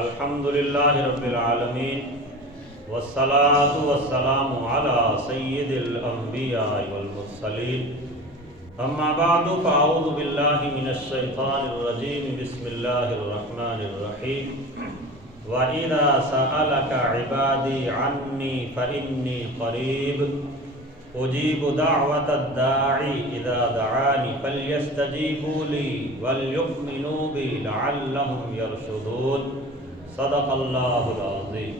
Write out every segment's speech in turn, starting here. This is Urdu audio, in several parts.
الحمدللہ رب العالمین والصلاة والسلام علی سید الانبیاء والمرسلین اما بعد فاعوذ باللہ من الشیطان الرجیم بسم اللہ الرحمن الرحیم وَإِذَا سَأَلَكَ عِبَادِي عَنِّي فَإِنِّي قَرِيبٌ أُجِيبُ دَعْوَةَ الدَّاعِ إِذَا دَعَانِ فَلْيَسْتَجِيبُوا لِي وَلْيُؤْمِنُوا بِي لَعَلَّهُمْ يَرْشُدُونَ صدق اللہ العظیم۔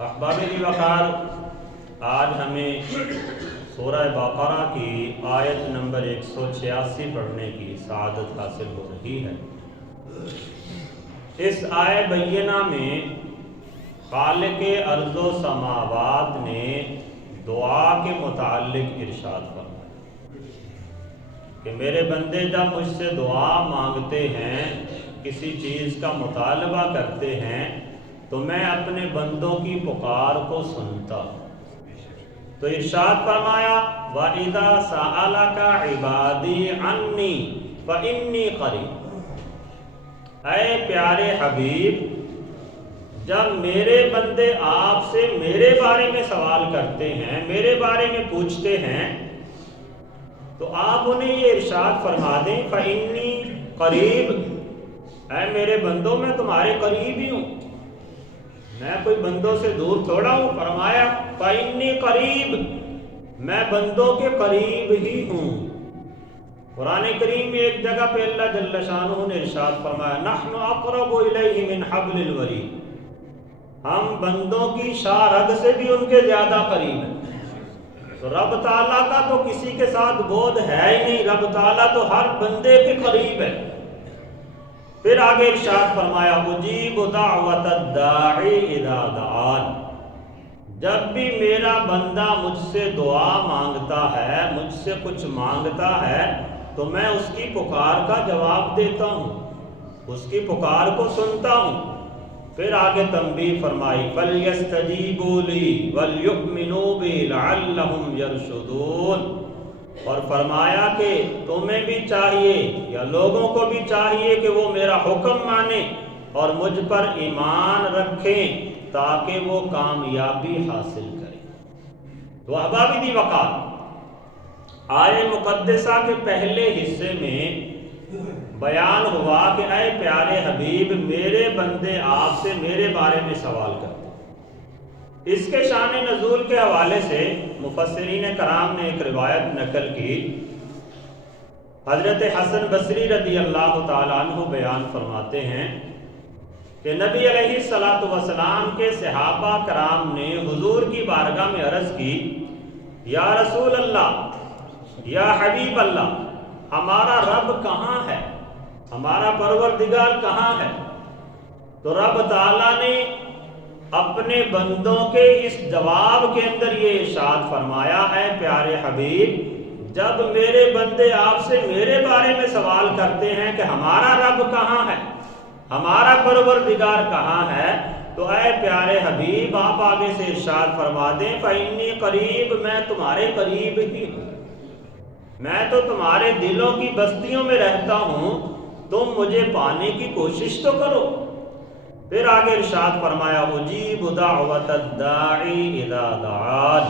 احباب وقار، آج ہمیں سورہ بقرہ کی آیت نمبر 186 پڑھنے کی سعادت حاصل ہو رہی ہے۔ اس آیت بینہ میں خالق ارض و سماوات نے دعا کے متعلق ارشاد فرمایا کہ میرے بندے جب مجھ سے دعا مانگتے ہیں، کسی چیز کا مطالبہ کرتے ہیں، تو میں اپنے بندوں کی پکار کو سنتا ہوں۔ تو ارشاد فرمایا وَإِذَا سَأَلَكَ عِبَادِي عَنِّي فَإِنِّي قَرِيبٌ۔ اے پیارے حبیب، جب میرے بندے آپ سے میرے بارے میں سوال کرتے ہیں، میرے بارے میں پوچھتے ہیں، تو آپ انہیں یہ ارشاد فرما دیں فَإِنِّي قَرِيبٌ، اے میرے بندوں میں تمہارے قریب ہی ہوں، میں کوئی بندوں سے دور تھوڑا ہوں۔ فرمایا فَإِنِّي قَرِيبٌ، میں بندوں کے قریب ہی ہوں۔ قرآن کریم میں ایک جگہ پہ اللہ جل شانہ نے ارشاد فرمایا نحن اقرب الیہ من حبل الورید، ہم بندوں کی شاہ رگ سے بھی ان کے زیادہ قریب ہیں۔ تو رب تعالیٰ کا تو کسی کے ساتھ بود ہے ہی نہیں، رب تعالیٰ تو ہر بندے کے قریب ہے۔ پھر آگے ارشاد فرمایا اجیب دعوت الداعی اذا دعان، جب بھی میرا بندہ مجھ سے دعا مانگتا ہے، مجھ سے کچھ مانگتا ہے، تو میں اس کی پکار کا جواب دیتا ہوں، اس کی پکار کو سنتا ہوں۔ پھر آگے تنبیہ فرمائی فَلْيَسْتَجِيبُوا لِي وَلْيُؤْمِنُوا بِي لَعَلَّهُمْ يَرْشُدُونَ، اور فرمایا کہ تمہیں بھی چاہیے یا لوگوں کو بھی چاہیے کہ وہ میرا حکم مانیں اور مجھ پر ایمان رکھیں تاکہ وہ کامیابی حاصل کریں۔ تو احباب دی وقار، آیت مقدسہ کے پہلے حصے میں بیان ہوا کہ اے پیارے حبیب، میرے بندے آپ سے میرے بارے میں سوال کرتے ہیں۔ اس کے شان نزول کے حوالے سے مفسرین کرام نے ایک روایت نقل کی۔ حضرت حسن بصری رضی اللہ تعالیٰ عنہ بیان فرماتے ہیں کہ نبی علیہ الصلوۃ والسلام کے صحابہ کرام نے حضور کی بارگاہ میں عرض کی یا رسول اللہ، یا حبیب اللہ، ہمارا رب کہاں ہے، ہمارا پروردگار کہاں ہے؟ تو رب تعالیٰ نے اپنے بندوں کے اس جواب کے اندر یہ ارشاد فرمایا ہے پیارے حبیب، جب میرے بندے آپ سے میرے بارے میں سوال کرتے ہیں کہ ہمارا رب کہاں ہے، ہمارا پروردگار کہاں ہے، تو اے پیارے حبیب آپ آگے سے ارشاد فرما دیں فَإِنِّي قَرِيبٌ، میں تمہارے قریب ہی ہوں، میں تو تمہارے دلوں کی بستیوں میں رہتا ہوں، تم مجھے پانے کی کوشش تو کرو۔ پھر آگے ارشاد فرمایا اجیب دعوت الداعی اذا دعان،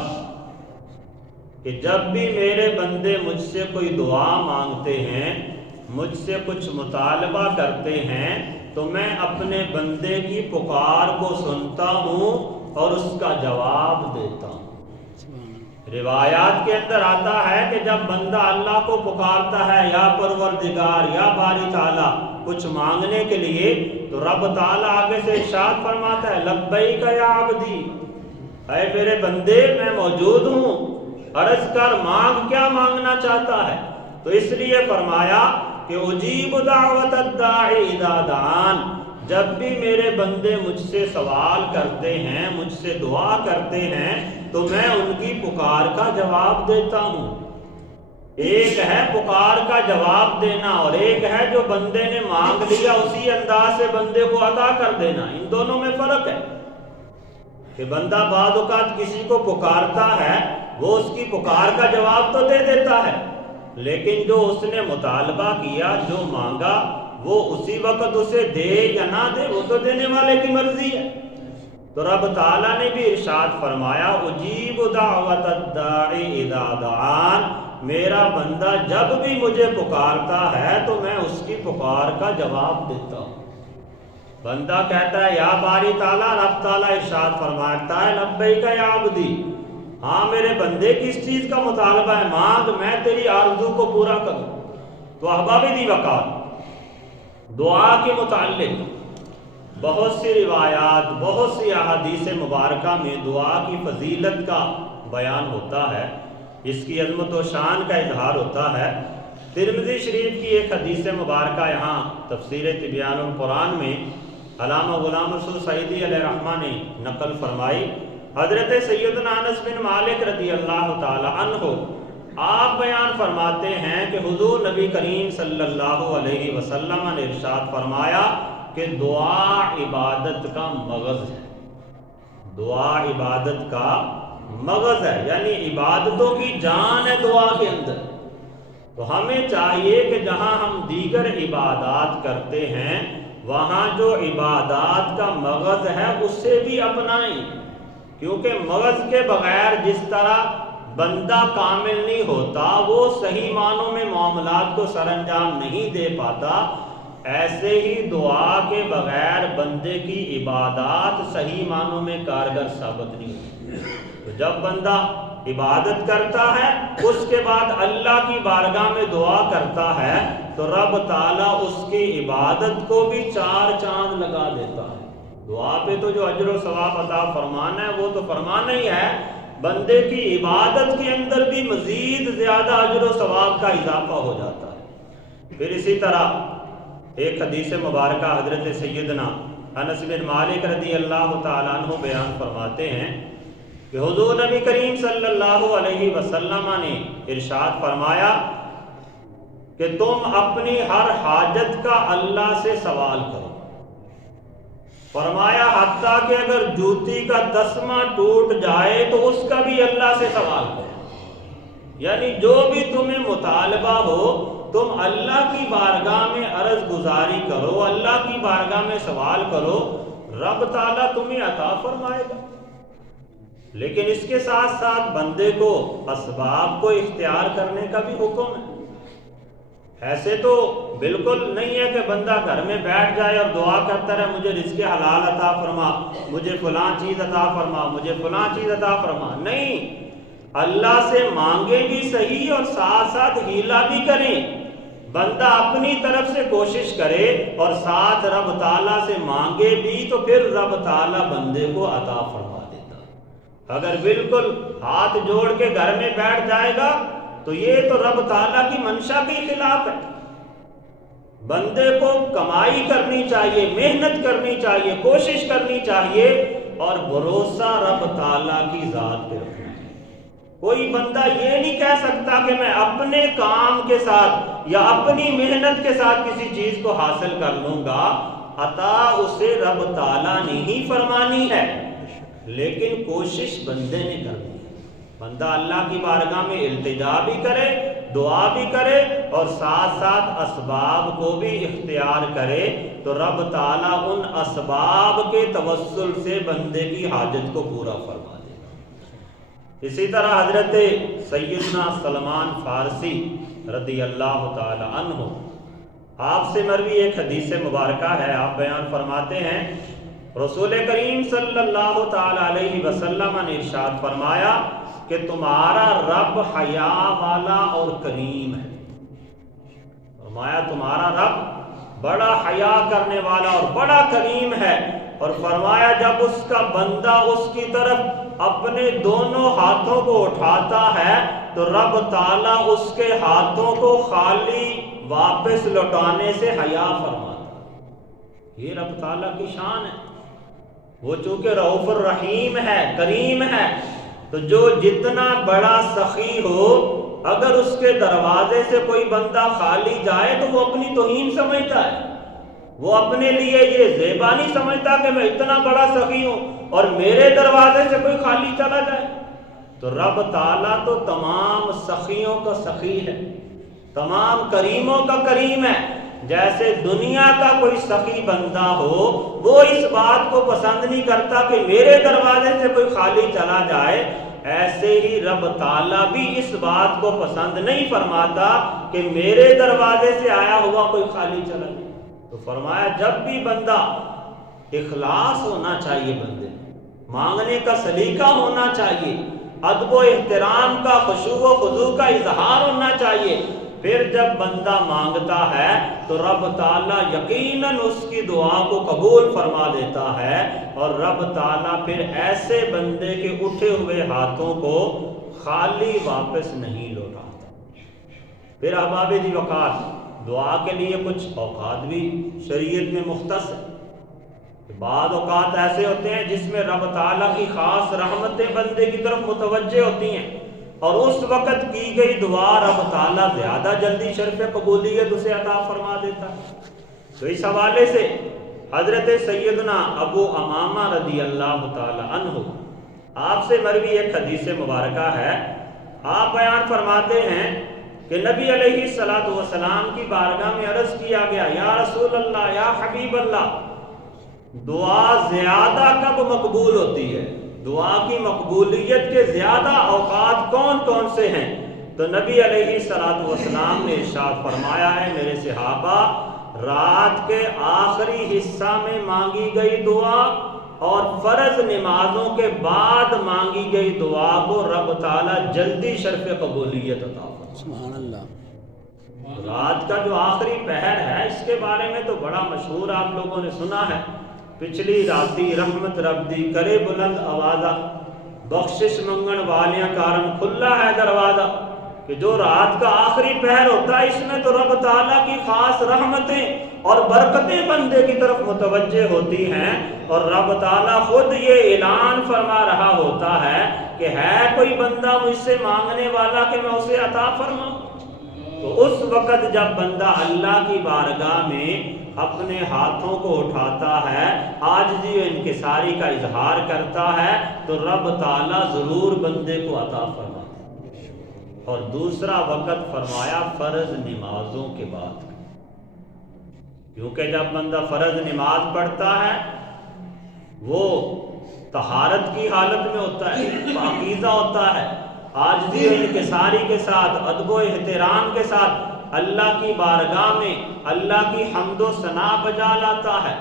کہ جب بھی میرے بندے مجھ سے کوئی دعا مانگتے ہیں، مجھ سے کچھ مطالبہ کرتے ہیں، تو میں اپنے بندے کی پکار کو سنتا ہوں اور اس کا جواب دیتا ہوں۔ روایات کے اندر آتا ہے کہ جب بندہ اللہ کو پکارتا ہے یا پروردگار یا باری تعالیٰ کچھ مانگنے کے لیے، تو رب تعالیٰ آگے سے ارشاد فرماتا ہے لبیک یا عبدی، اے میرے بندے میں موجود ہوں، عرض کر مانگ، کیا مانگنا چاہتا ہے؟ تو اس لیے فرمایا کہ اجیب دعوت الداعی اذا دعان، جب بھی میرے بندے مجھ سے سوال کرتے ہیں، مجھ سے دعا کرتے ہیں، تو میں ان کی پکار کا جواب دیتا ہوں۔ ایک ہے پکار کا جواب دینا، اور ایک ہے جو بندے نے مانگ لیا اسی انداز سے بندے کو عطا کر دینا، ان دونوں میں فرق ہے۔ کہ بندہ بعض اوقات کسی کو پکارتا ہے، وہ اس کی پکار کا جواب تو دے دیتا ہے، لیکن جو اس نے مطالبہ کیا، جو مانگا، وہ اسی وقت اسے دے یا نہ دے وہ تو دینے والے کی مرضی ہے۔ تو رب تعالیٰ نے بھی ارشاد فرمایا اجیب دعوت الداعی اذا دعان، میرا بندہ جب بھی مجھے پکارتا ہے تو میں اس کی پکار کا جواب دیتا ہوں۔ بندہ کہتا ہے یا باری تعالیٰ، رب تعالیٰ ارشاد فرماتا ہے لبیک یا عبدی، ہاں میرے بندے کس چیز کا مطالبہ ہے، مانگ میں تیری آرزو کو پورا کروں۔ تو احباب دی وقار، دعا کے متعلق بہت سی روایات، بہت سی احادیث مبارکہ میں دعا کی فضیلت کا بیان ہوتا ہے، اس کی عظمت و شان کا اظہار ہوتا ہے۔ ترمذی شریف کی ایک حدیث مبارکہ یہاں تفسیر تبیان القرآن میں علامہ غلام رسول سعیدی علیہ رحمہ نے نقل فرمائی۔ حضرت سیدنا انس بن مالک رضی اللہ تعالی عنہ آپ بیان فرماتے ہیں کہ حضور نبی کریم صلی اللہ علیہ وسلم نے ارشاد فرمایا کہ دعا عبادت کا مغز ہے، دعا عبادت کا مغز ہے، یعنی عبادتوں کی جان ہے دعا کے اندر۔ تو ہمیں چاہیے کہ جہاں ہم دیگر عبادات کرتے ہیں وہاں جو عبادات کا مغز ہے اسے بھی اپنائیں، کیونکہ مغز کے بغیر جس طرح بندہ کامل نہیں ہوتا، وہ صحیح معنوں میں معاملات کو سر انجام نہیں دے پاتا، ایسے ہی دعا کے بغیر بندے کی عبادات صحیح معنوں میں کارگر ثابت نہیں ہوتی۔ تو جب بندہ عبادت کرتا ہے اس کے بعد اللہ کی بارگاہ میں دعا کرتا ہے تو رب تعالیٰ اس کی عبادت کو بھی 4 چاند لگا دیتا ہے۔ دعا پہ تو جو اجر و ثواب عطا فرمانا ہے وہ تو فرمانا ہی ہے، بندے کی عبادت کے اندر بھی مزید زیادہ اجر و ثواب کا اضافہ ہو جاتا ہے۔ پھر اسی طرح ایک حدیث مبارکہ حضرت سیدنا انس بن مالک رضی اللہ تعالیٰ عنہ بیان فرماتے ہیں کہ حضور نبی کریم صلی اللہ علیہ وسلم نے ارشاد فرمایا کہ تم اپنی ہر حاجت کا اللہ سے سوال کرو، فرمایا حتیٰ کہ اگر جوتی کا تسمہ ٹوٹ جائے تو اس کا بھی اللہ سے سوال کرو، یعنی جو بھی تمہیں مطالبہ ہو تم اللہ کی بارگاہ میں عرض گزاری کرو، اللہ کی بارگاہ میں سوال کرو، رب تعالیٰ تمہیں عطا فرمائے گا۔ لیکن اس کے ساتھ ساتھ بندے کو اسباب کو اختیار کرنے کا بھی حکم ہے۔ ایسے تو بالکل نہیں ہے کہ بندہ گھر میں بیٹھ جائے اور دعا کرتا رہے مجھے رزق حلال عطا فرما، مجھے فلاں چیز عطا فرما، مجھے فلاں چیز عطا فرما، نہیں، اللہ سے مانگے بھی صحیح اور ساتھ ساتھ ہیلا بھی کریں، بندہ اپنی طرف سے کوشش کرے اور ساتھ رب تعالیٰ سے مانگے بھی تو پھر رب تعالیٰ بندے کو عطا فرما دیتا۔ اگر بالکل ہاتھ جوڑ کے گھر میں بیٹھ جائے گا تو یہ تو رب تعالیٰ کی منشا کے خلاف ہے۔ بندے کو کمائی کرنی چاہیے، محنت کرنی چاہیے، کوشش کرنی چاہیے اور بھروسہ رب تعالیٰ کی ذات پہ رکھنا چاہیے۔ کوئی بندہ یہ نہیں کہہ سکتا کہ میں اپنے کام کے ساتھ یا اپنی محنت کے ساتھ کسی چیز کو حاصل کر لوں گا، عطا اسے رب تعالیٰ نے ہی فرمانی ہے، لیکن کوشش بندے نے کرنی ہے۔ بندہ اللہ کی بارگاہ میں التجا بھی کرے، دعا بھی کرے اور ساتھ ساتھ اسباب کو بھی اختیار کرے تو رب تعالیٰ ان اسباب کے توسل سے بندے کی حاجت کو پورا فرما دے گا۔ اسی طرح حضرت سیدنا سلمان فارسی رضی اللہ تعالی عنہ آپ سے مروی ایک حدیث مبارکہ ہے، آپ بیان فرماتے ہیں رسول کریم صلی اللہ تعالی علیہ وسلم نے ارشاد فرمایا کہ تمہارا رب حیا والا اور کریم ہے۔ فرمایا تمہارا رب بڑا حیا کرنے والا اور بڑا کریم ہے، اور فرمایا جب اس کا بندہ اس کی طرف اپنے دونوں ہاتھوں کو اٹھاتا ہے تو رب تعالیٰ اس کے ہاتھوں کو خالی واپس لوٹانے سے حیا فرماتا۔ یہ رب تعالیٰ کی شان ہے۔ وہ چونکہ رؤوف الرحیم ہے، کریم ہے، تو جو جتنا بڑا سخی ہو اگر اس کے دروازے سے کوئی بندہ خالی جائے تو وہ اپنی توہین سمجھتا ہے، وہ اپنے لیے یہ زیبا نہیں سمجھتا کہ میں اتنا بڑا سخی ہوں اور میرے دروازے سے کوئی خالی چلا جائے۔ تو رب تعالیٰ تو تمام سخیوں کا سخی ہے، تمام کریموں کا کریم ہے، جیسے دنیا کا کوئی سخی بندہ ہو وہ اس بات کو پسند نہیں کرتا کہ میرے دروازے سے کوئی خالی چلا جائے، ایسے ہی رب تعالیٰ بھی اس بات کو پسند نہیں فرماتا کہ میرے دروازے سے آیا ہوا کوئی خالی چلا جائے۔ تو فرمایا جب بھی بندہ اخلاص ہونا چاہیے، بندے مانگنے کا سلیقہ ہونا چاہیے، ادب و احترام کا، خشوع و خضوع کا اظہار ہونا چاہیے، پھر جب بندہ مانگتا ہے تو رب تعالیٰ یقیناً اس کی دعا کو قبول فرما دیتا ہے، اور رب تعالیٰ پھر ایسے بندے کے اٹھے ہوئے ہاتھوں کو خالی واپس نہیں لوٹاتا۔ پھر احباب دی وقات دعا کے لیے کچھ اوقات بھی شریعت میں مختص ہے۔ بعض اوقات ایسے ہوتے ہیں جس میں رب تعالیٰ کی خاص رحمتیں بندے کی طرف متوجہ ہوتی ہیں، اور اس وقت کی گئی دعا رب تعالیٰ زیادہ جلدی شرف قبولیت اسے عطا فرما دیتا ہے۔ تو اس حوالے سے حضرت سیدنا ابو امامہ رضی اللہ تعالی عنہ آپ سے مروی ایک حدیث مبارکہ ہے، آپ بیان فرماتے ہیں کہ نبی علیہ الصلوۃ والسلام کی بارگاہ میں عرض کیا گیا، یا رسول اللہ، یا حبیب اللہ، دعا زیادہ کب مقبول ہوتی ہے؟ دعا کی مقبولیت کے زیادہ اوقات کون کون سے ہیں؟ تو نبی علیہ الصلوۃ والسلام نے ارشاد فرمایا ہے، میرے صحابہ، رات کے آخری حصہ میں مانگی گئی دعا اور فرض نمازوں کے بعد مانگی گئی دعا کو رب تعالیٰ جلدی شرف قبولیت عطا فرماتا ہے۔ سبحان اللہ۔ رات کا جو آخری پہر ہے اس کے بارے میں تو بڑا مشہور آپ لوگوں نے سنا ہے، پچھلی راتی رحمت رب دی کرے بلند آوازہ، بخشش منگن والیاں کارن کھلا ہے دروازہ، کہ جو رات کا آخری پہر ہوتا ہے اس میں تو رب تعالیٰ کی خاص رحمتیں اور برکتیں بندے کی طرف متوجہ ہوتی ہیں، اور رب تعالیٰ خود یہ اعلان فرما رہا ہوتا ہے کہ ہے کوئی بندہ مجھ سے مانگنے والا کہ میں اسے عطا فرماؤں۔ تو اس وقت جب بندہ اللہ کی بارگاہ میں اپنے ہاتھوں کو اٹھاتا ہے، عاجزی و انکساری کا اظہار کرتا ہے، تو رب تعالیٰ ضرور بندے کو عطا فرماتا ہے۔ اور دوسرا وقت فرمایا فرض نمازوں کے بعد، کیونکہ جب بندہ فرض نماز پڑھتا ہے وہ طہارت کی حالت میں ہوتا ہے، پاکیزہ ہوتا ہے، عاجزی و انکساری کے ساتھ، ادب و احترام کے ساتھ اللہ کی بارگاہ میں اللہ کی حمد و ثنا بجا لاتا ہے،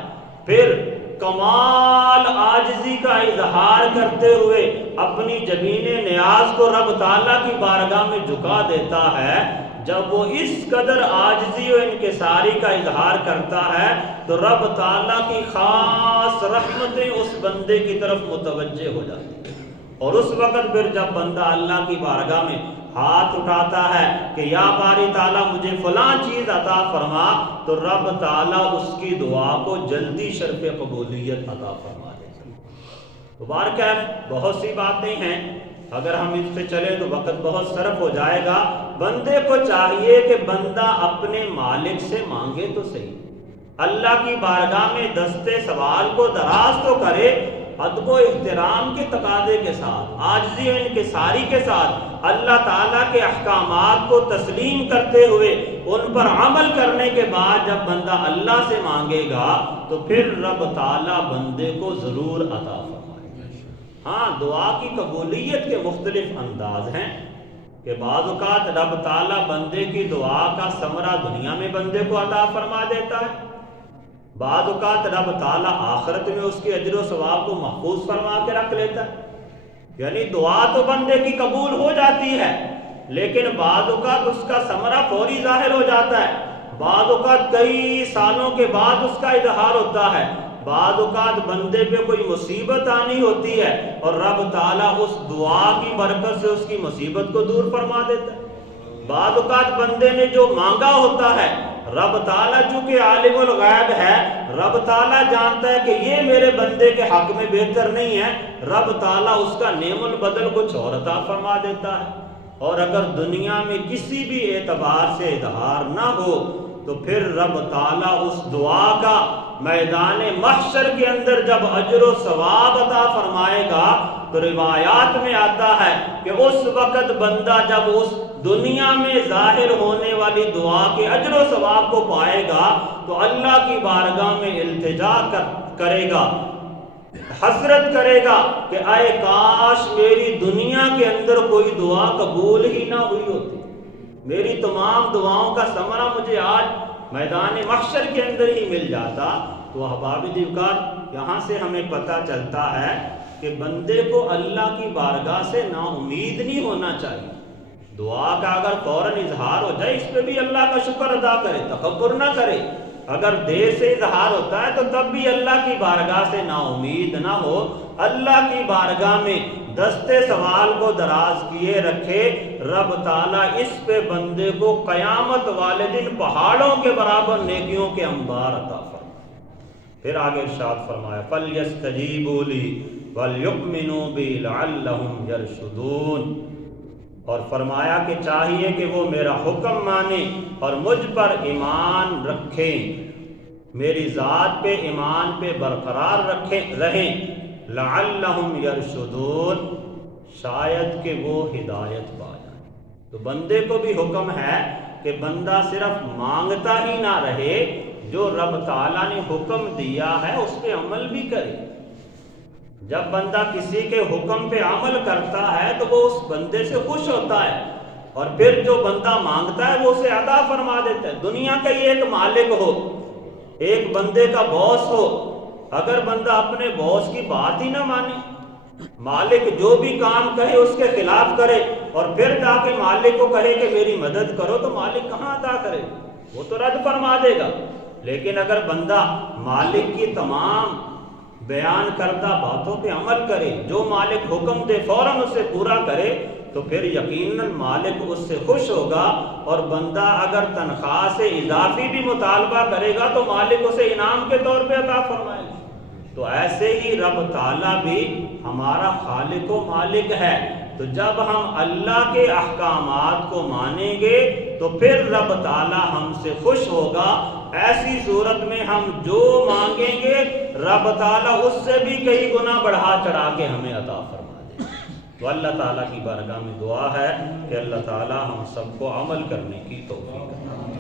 پھر کمال عاجزی کا اظہار کرتے ہوئے اپنی جبین نیاز کو رب تعالیٰ کی بارگاہ میں جھکا دیتا ہے۔ جب وہ اس قدر عاجزی و انکساری کا اظہار کرتا ہے تو رب تعالیٰ کی خاص رحمتیں اس بندے کی طرف متوجہ ہو جاتی ہیں، اور اس وقت پھر جب بندہ اللہ کی بارگاہ میں ہاتھ اٹھاتا ہے کہ یا باری تعالیٰ مجھے فلاں چیز عطا فرما، تو رب تعالیٰ اس کی دعا کو جلدی شرف قبولیت عطا فرما دیتا ہے۔ مبارکہ بہت سی باتیں ہیں، اگر ہم اس پہ چلیں تو وقت بہت صرف ہو جائے گا۔ بندے کو چاہیے کہ بندہ اپنے مالک سے مانگے تو صحیح، اللہ کی بارگاہ میں دستے سوال کو دراز تو کرے، ادب و احترام کے تقاضے کے ساتھ، عاجزی و انکساری کے ساتھ، اللہ تعالیٰ کے احکامات کو تسلیم کرتے ہوئے ان پر عمل کرنے کے بعد جب بندہ اللہ سے مانگے گا تو پھر رب تعالیٰ بندے کو ضرور عطا فرمائے گا۔ ہاں، دعا کی قبولیت کے مختلف انداز ہیں کہ بعض اوقات رب تعالیٰ بندے کی دعا کا ثمرہ دنیا میں بندے کو عطا فرما دیتا ہے، بعض اوقات رب تعالیٰ آخرت میں اس کے اجر و ثواب کو محفوظ فرما کے رکھ لیتا ہے۔ یعنی دعا تو بندے کی قبول ہو جاتی ہے، لیکن بعض اوقات اس کا ثمرہ فوری ظاہر ہو جاتا ہے، بعض اوقات کئی سالوں کے بعد اس کا اظہار ہوتا ہے، بعض اوقات بندے پہ کوئی مصیبت آنی ہوتی ہے اور رب تعالیٰ اس دعا کی برکت سے اس کی مصیبت کو دور فرما دیتا ہے۔ بعض اوقات بندے نے جو مانگا ہوتا ہے، رب تعالیٰ چونکہ عالم الغیب ہے، رب تعالیٰ جانتا ہے کہ یہ میرے بندے کے حق میں بہتر نہیں ہے، رب تعالیٰ اس کا نعم البدل کچھ اور عطا فرما دیتا ہے۔ اور اگر دنیا میں کسی بھی اعتبار سے اظہار نہ ہو تو پھر رب تعالیٰ اس دعا کا میدان محشر کے اندر جب اجر و ثواب عطا فرمائے گا تو روایات میں آتا ہے کہ اس وقت بندہ جب اس دنیا میں ظاہر ہونے والی دعا کے اجر و ثواب کو پائے گا تو اللہ کی بارگاہ میں التجا کرے گا، حسرت کرے گا کہ اے کاش میری دنیا کے اندر کوئی دعا قبول ہی نہ ہوئی ہوتی، میری تمام دعاؤں کا ثمرہ مجھے آج میدان محشر کے اندر ہی مل جاتا۔ تو احباب دیوکار، یہاں سے ہمیں پتہ چلتا ہے کہ بندے کو اللہ کی بارگاہ سے نا امید نہیں ہونا چاہیے۔ دعا کا اگر فوراً اظہار ہو جائے اس پہ بھی اللہ کا شکر ادا کرے، تکبر نہ کرے۔ اگر دیر سے اظہار ہوتا ہے تو تب بھی اللہ کی بارگاہ سے نا امید نہ ہو، اللہ کی بارگاہ میں دستے سوال کو دراز کیے رکھے۔ رب تعالیٰ اس پہ بندے کو قیامت والے دن پہاڑوں کے برابر نیکیوں کے انبار عطا فرمائے۔ پھر آگے ارشاد فرمایا فَلْيَسْتَجِيبُوا لِي وَلْيُؤْمِنُوا بِي لَعَلَّهُمْ يَرْشُدُونَ، اور فرمایا کہ چاہیے کہ وہ میرا حکم مانیں اور مجھ پر ایمان رکھیں، میری ذات پہ ایمان پہ برقرار رہیں، لعلہم یرشدون، شاید کہ وہ ہدایت پا جائیں۔ تو بندے کو بھی حکم ہے کہ بندہ صرف مانگتا ہی نہ رہے، جو رب تعالیٰ نے حکم دیا ہے اس پہ عمل بھی کرے۔ جب بندہ کسی کے حکم پہ عمل کرتا ہے تو وہ اس بندے سے خوش ہوتا ہے، اور پھر جو بندہ مانگتا ہے وہ اسے عطا فرما دیتا ہے۔ دنیا کا یہ ایک مالک ہو، ایک بندے کا باس ہو، اگر بندہ اپنے باس کی بات ہی نہ مانے، مالک جو بھی کام کہے اس کے خلاف کرے، اور پھر جا کے مالک کو کہے کہ میری مدد کرو، تو مالک کہاں عطا کرے، وہ تو رد فرما دے گا۔ لیکن اگر بندہ مالک کی تمام بیان کردہ باتوں پہ عمل کرے، جو مالک حکم دے فوراً اسے پورا کرے، تو پھر یقیناً مالک اس سے خوش ہوگا، اور بندہ اگر تنخواہ سے اضافی بھی مطالبہ کرے گا تو مالک اسے انعام کے طور پہ عطا فرمائے گا۔ تو ایسے ہی رب تعالیٰ بھی ہمارا خالق و مالک ہے۔ تو جب ہم اللہ کے احکامات کو مانیں گے تو پھر رب تعالیٰ ہم سے خوش ہوگا۔ ایسی صورت میں ہم جو مانگیں گے رب تعالیٰ اس سے بھی کئی گنا بڑھا چڑھا کے ہمیں عطا فرما دے۔ تو اللہ تعالیٰ کی بارگاہ میں دعا ہے کہ اللہ تعالیٰ ہم سب کو عمل کرنے کی توفیق دے۔